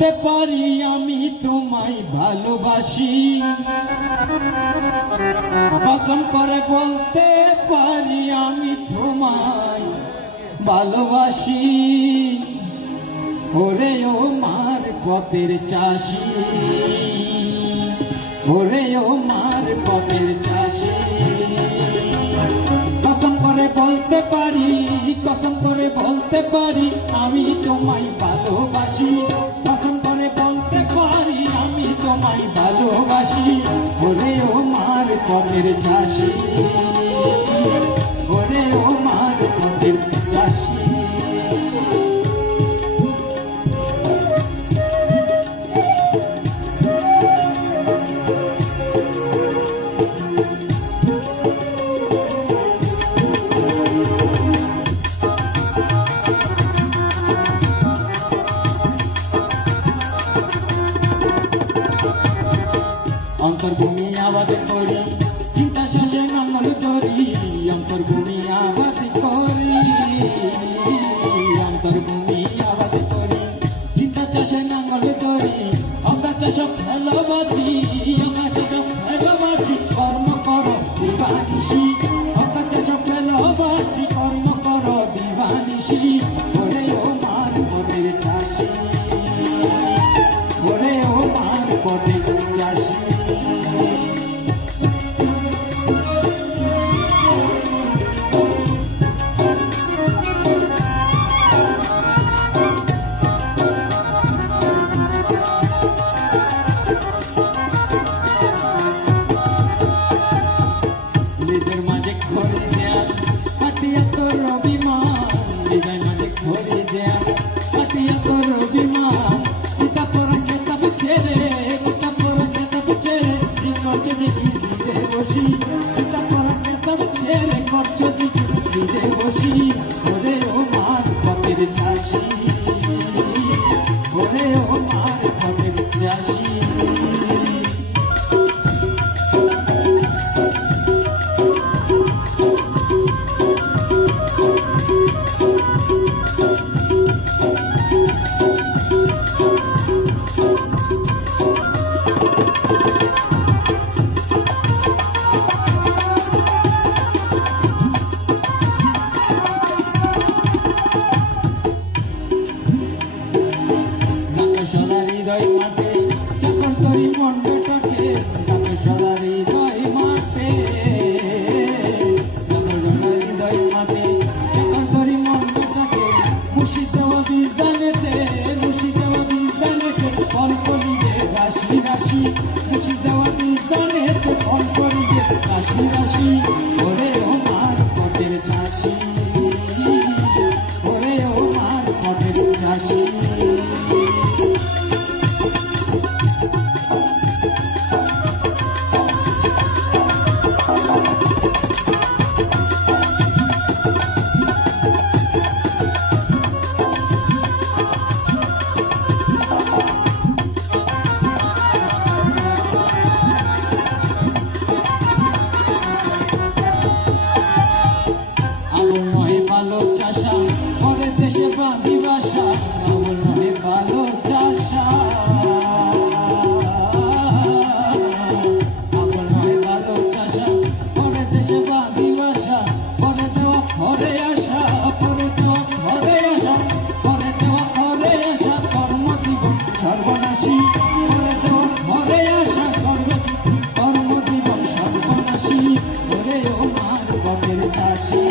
বলতে পারি আমি তোমায় ভালোবাসি, কসম করে বলতে পারি আমি তোমায় ভালোবাসি। ওরে ও মার পথের চাষি, ওরে ও মার পথের চাষি, কসম করে বলতে পারি, কসম করে বলতে পারি আমি তোমায় ভালোবাসি, কসম করে বলতে পারি আমি তোমায় ভালোবাসি। ওরে ও মার পথের চাষি, ওরে ও মার পথের চাষি। অন্তর্ভূমি আবাদ করি, চিন্তা শেষে নাঙ্গল ধরি, অন্তর্ভূমি আবাদ করি, অন্তর্ভূমি আবাদ করি, চিন্তা চাষে নাঙ্গল ধরি, অগাছা সব ভালোবাসি, অগাছা সব ভালোবাসি, কর্ম করো দিবানিশি, অগাছা সব ভালোবাসি, কর্ম করো দিবানিশি। ওরে ও মার পথের চাষি, ওরে ও মার পথের চাষি। নিজের মাঝে ঘরে দেয়া কাটিয়া তোর অভিমান, নিজের মাঝে ঘরে দেয়া কাটিয়া তোর অভিমান, সীতা পরা কেতাব ছেড়ে, সীতা পরা কেতাব ছেড়ে করছো দিতে বসি, সীতা পরা কেতাব ছেড়ে করছো দিতে বসি। ওরে ও মার পথের চাষি, ওরে ও মার পথের চাষি। হৃদয় মাঠে যখন তোরি মন্ডটাকে, সদা হৃদয় মাঠে, হৃদয় মাঠে যখন তোরি মন্ডটাকে, মুর্শিদাবা বিজানেতে, মুর্শিদাবা বিজানেতে ফল করিবে রাশি রাশি, মুর্শিদাবা বিজানেতে ফল করিবে রাশি রাশি। ওরে ও মার পথের চাষি, ওরে ও মার পথের চাষি। ভালো চাষা পরে দেশে বাঁধি বাসা, আবুল নহে ভালো চাষা, আবুল নহে ভালো চাষা পরে দেশে বাঁধি বাসা, পরে দেওয়া ঘরে আসা, পরে দেওয়া ঘরে আসা, পরে দেওয়া ঘরে আসা, কর্মজীবন সর্বনাশী, পরে দেওয়া ঘরে আসা, কর্মজীবন সর্বনাশী। ওরে ও মার পথের চাষি।